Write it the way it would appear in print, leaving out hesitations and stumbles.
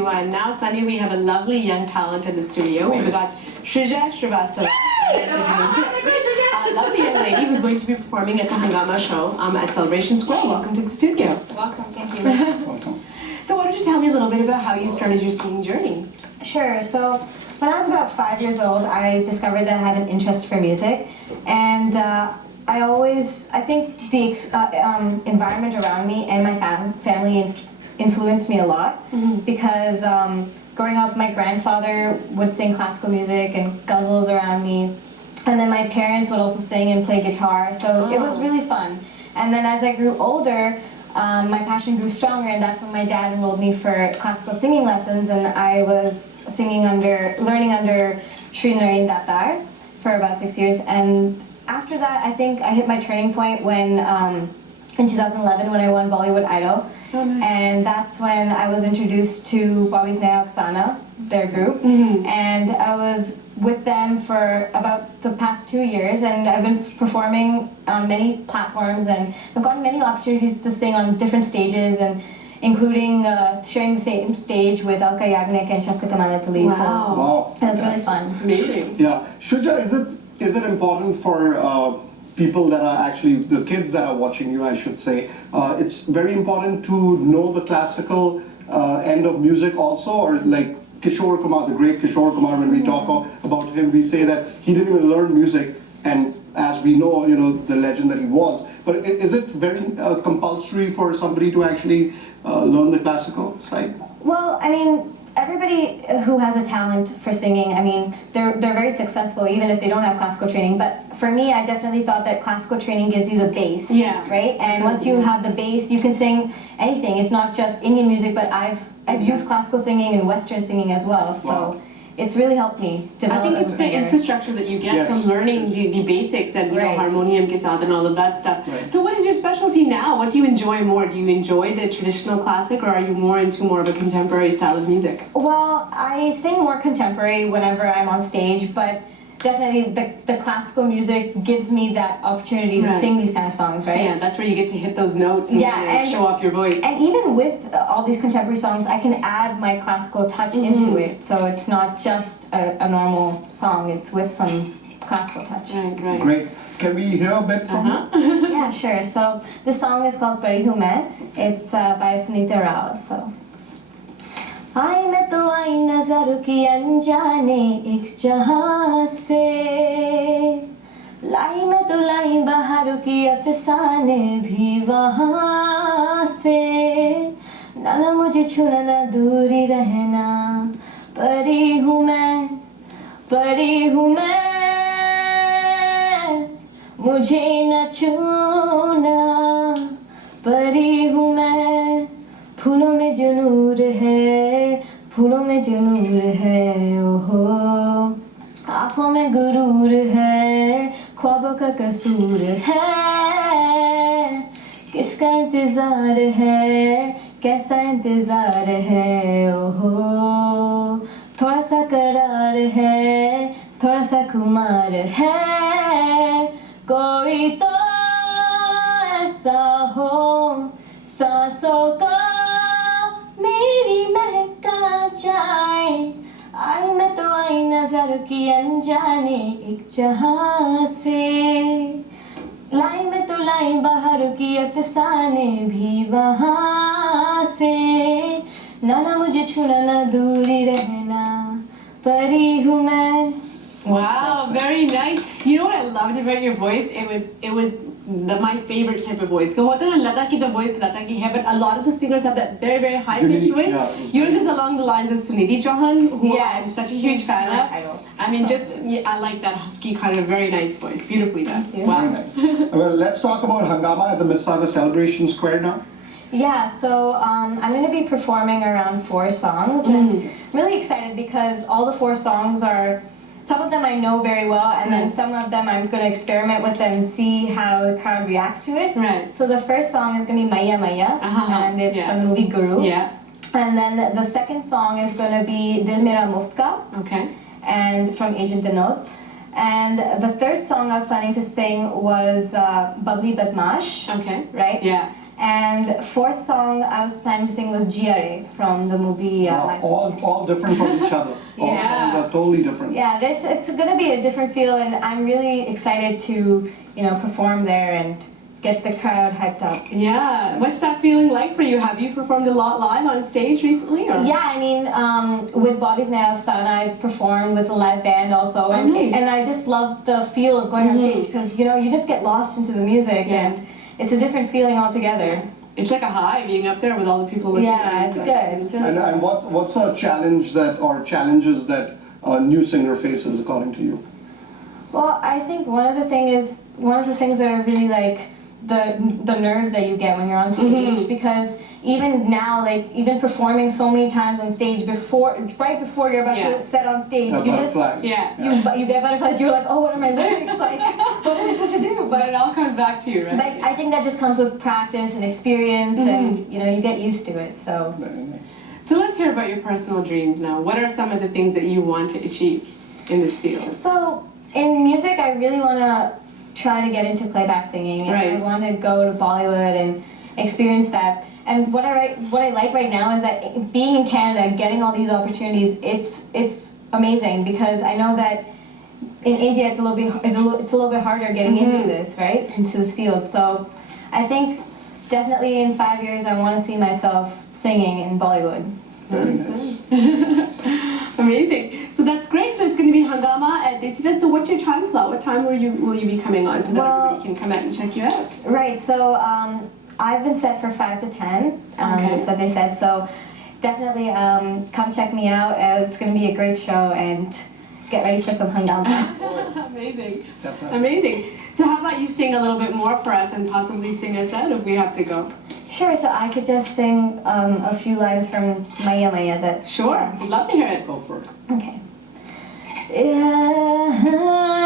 everyone. Now, Sunny, we have a lovely young talent in the studio. We've got Shrija a lovely young lady who's going to be performing at the Hangama show at Celebration Square. Welcome to the studio. Welcome, thank you. Welcome. So why don't you tell me a little bit about how you started your singing journey? Sure, so when I was about 5 years old, I discovered that I had an interest for music, and I think the environment around me and my family influenced me a lot, because growing up, my grandfather would sing classical music and ghazals around me, and then my parents would also sing and play guitar, so it was really fun. And then as I grew older, my passion grew stronger, and that's when my dad enrolled me for classical singing lessons, and I was learning under Shrija for about 6 years. And after that, I think I hit my turning point when, in 2011, when I won Bollywood Idol. Oh, nice. And that's when I was introduced to Bobby's Naya Afsana, their group, and I was with them for about the past 2 years, and I've been performing on many platforms, and I've gotten many opportunities to sing on different stages, and including sharing the same stage with Alka Yagnik and Shafkat Amanatali. Wow. Wow. It was really fun. Amazing. Yeah. Shrija, is it important for people that are actually, the kids that are watching you, I should say, it's very important to know the classical end of music also, or like Kishore Kumar, the great Kishore Kumar, when we talk about him, we say that he didn't even learn music, and as we know, the legend that he was. But is it very compulsory for somebody to actually learn the classical side? Well, I mean, everybody who has a talent for singing, I mean, they're very successful even if they don't have classical training. But for me, I definitely thought that classical training gives you the base, right? And once you have the base, you can sing anything. It's not just Indian music, but I've used classical singing and Western singing as well. So it's really helped me develop. I think it's the infrastructure that you get from learning the basics and harmonium ke saath and all of that stuff. So what is your specialty now? What do you enjoy more? Do you enjoy the traditional classic, or are you more into more of a contemporary style of music? Well, I sing more contemporary whenever I'm on stage, but definitely the classical music gives me that opportunity to sing these kind of songs, right? Yeah, that's where you get to hit those notes and, show off your voice. And even with all these contemporary songs, I can add my classical touch into it. So it's not just a normal song, it's with some classical touch. Right. Great. Can we hear a bit from you? Yeah, sure. So this song is called Pari Hu Main. It's by Sunita Rao. So. आई मैं तो आई नजर की अनजाने एक जहां से, लाई मैं तो लाई बाहर की अफसाने भी वहां से, ना मुझे छूना ना दूरी रहना, परी हूँ मैं, मुझे न छूना, परी हूँ मैं, फूलों में जो नूर है, फूलों में जो नूर है, ओहो, आँखों में गुरूर है, ख्वाबों का कसूर है, किसका इंतजार है, कैसा इंतजार है, ओहो, थोड़ा सा करार है, थोड़ा सा खुमार है, कोई तो ऐसा हो, सांसों का मेरी महका जाए, आई मैं तो आई नजर की अनजाने एक जहां से, लाई मैं तो लाई बाहर की अफसाने भी वहां से, ना मुझे छूना ना दूरी रहना, परी हूँ मैं. Wow, very nice. You know what I loved about your voice? It was my favorite type of voice. Because Lata ki the voice Lata ki hai, but a lot of the singers have that very, very high pitched voice. Yours is along the lines of Sunidhi Chauhan, who I'm such a huge fan of. I mean, I like that husky kind of very nice voice. Beautifully done. Wow. Very nice. Well, let's talk about Hangama at the Miss Saga Celebration Square now. Yeah, so I'm going to be performing around 4 songs, and I'm really excited because all the 4 songs are, some of them I know very well, and then some of them I'm going to experiment with them and see how the crowd reacts to it. Right. So the first song is going to be Maya Maya, and it's from the movie Guru. Yeah. And then the second song is going to be Dil Mera Muft Ka, and from Agent Vinod. And the third song I was planning to sing was Bubbly Badmash. Okay. Right? Yeah. And fourth song I was planning to sing was Giare from the movie. All different from each other. All Yeah. songs are totally different. Yeah, it's gonna be a different feel, and I'm really excited to perform there and get the crowd hyped up. Yeah. What's that feeling like for you? Have you performed a lot live on stage recently? Or? Yeah, I mean, with Bobby's Night of Sun, I've performed with a live band also, Oh, and, nice. and I just love the feel of going on stage because you just get lost into the music, and it's a different feeling altogether. It's like a high being up there with all the people looking Yeah, at you. it's good. It's really And what's a challenge or challenges that a new singer faces according to you? Well, I think one of the things that are really like the nerves that you get when you're on stage, because even now, like even performing so many times on stage right before you're about to set on stage, you just you get butterflies. You're like, oh, what are my lyrics? Like, what am I supposed to do? But it all comes back to you, right? But I think that just comes with practice and experience, and you get used to it. So. Very nice. So let's hear about your personal dreams now. What are some of the things that you want to achieve in this field? So in music, I really want to try to get into playback singing, and I want to go to Bollywood and experience that. And what I like right now is that being in Canada, getting all these opportunities, it's amazing, because I know that in India it's a little bit harder getting into this, right? Into this field. So I think definitely in 5 years I want to see myself singing in Bollywood. Very nice. Amazing. So that's great. So it's going to be Hangama at Desi Fest. So what's your time slot? What time will you be coming on so that everybody can come out and check you out? Right. So I've been set for 5 to 10. That's what they said. So definitely come check me out. It's going to be a great show, and get ready for some Hangama. Amazing. Definitely. Amazing. So how about you sing a little bit more for us and possibly sing us out if we have to go? Sure, so I could just sing a few lines from Maya Maya. Sure, we'd love to hear it. Go for it. Okay. Yeah.